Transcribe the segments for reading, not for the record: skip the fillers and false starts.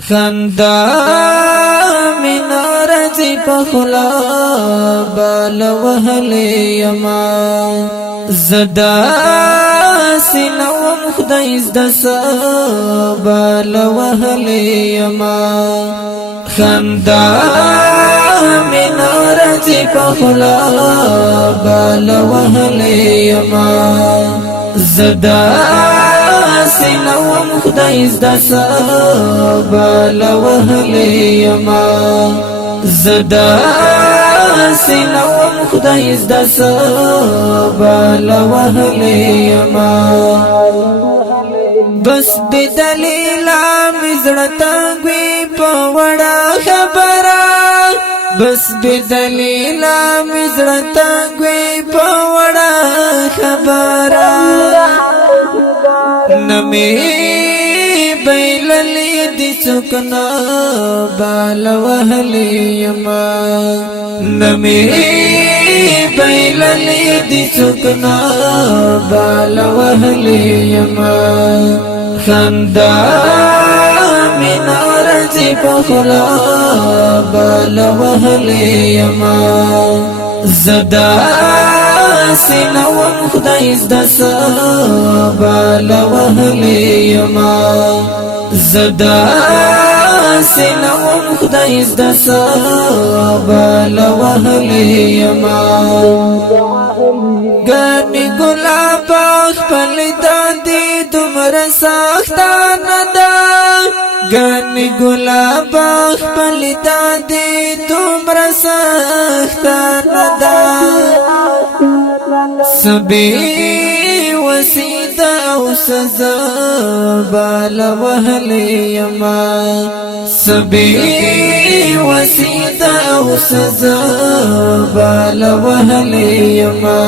خندا من رضی پخلا بال وهلی یما زدا سینوم خدایز دسا بال وهلی یما خندا من رضی پخلا بال وهلی یما زدا سینوم خدایز دسا بال وهلی یما زدا سینوم خدایز دسا بال وهلی یما بس بدلیلا مزړتا گوی پوڑا خبره بس بدلیلا مزړتا گوی پوڑا خبره نمی بیللی دی چکنا بال وهلی یما نمی بیللی دی چکنا بال وهلی یما خندا من رضی پخلا بال وهلی یما زدا سینوم خدایز دسا بال وهلی یما زدا سینوم خدایز دسا بال وهلی یما گانی گلاب خپل دادی دمر ساختان دا گانی گلاب خپل دادی دمر ساختان دا سبی وسیدہ او سزا بال وهلی یما سبی وسیدہ او سزا بال وهلی یما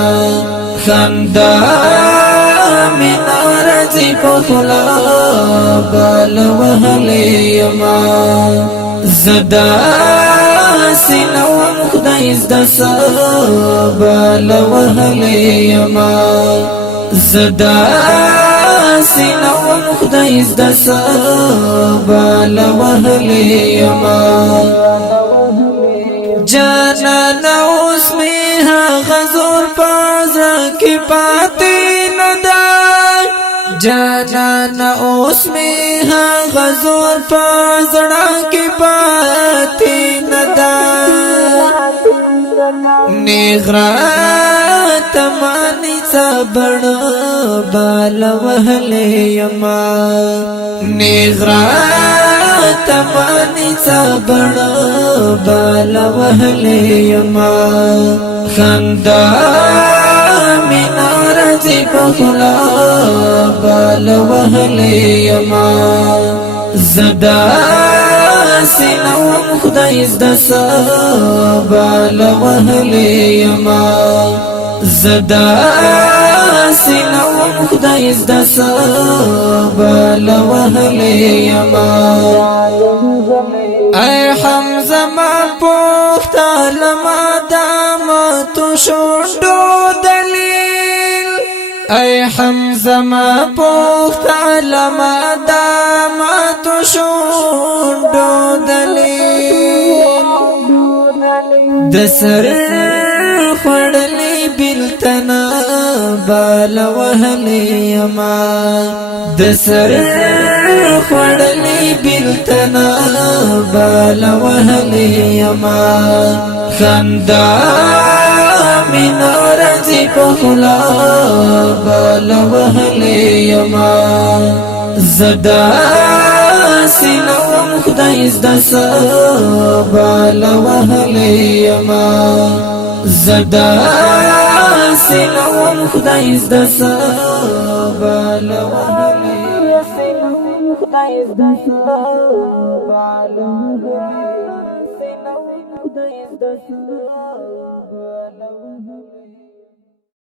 خندا من رضی پخلا بال وهلی یما زدا سینوم خدایز دسا بال وهلی یما زدا سینوم خدایز دسا بال وهلی یما جانان اوس می غزور پازرا کی پاتی ندا جانان اوس می غزور پازرا کی پاتی ندا نیغرا تمانی سبڑ بال وهلی یما نیغرا تمانی سبڑ بال وهلی یما خندا من رضی پخلا بال وهلی یما زدا سینوم خدایز دسا بال وهلی یما زدا سینوم خدایز دسا بال وهلی یما ای حمزه ما پوختا لما داما تو شوندو دلیل ای حمزه ما پوختا لما داما تو شوندو دلیل دسر خړلې بلتنا بال وهلی یما دسر خړلې بلتنا بال وهلی یما خندا من رضی پخلا بال وهلی یما زدا سینوم خدایز دسا بال وهلی یما زدا سینوم خدایز دسا بال وهلی سینوم خدایز دسا بال وهلی سینوم خدایز دسا بال وهلی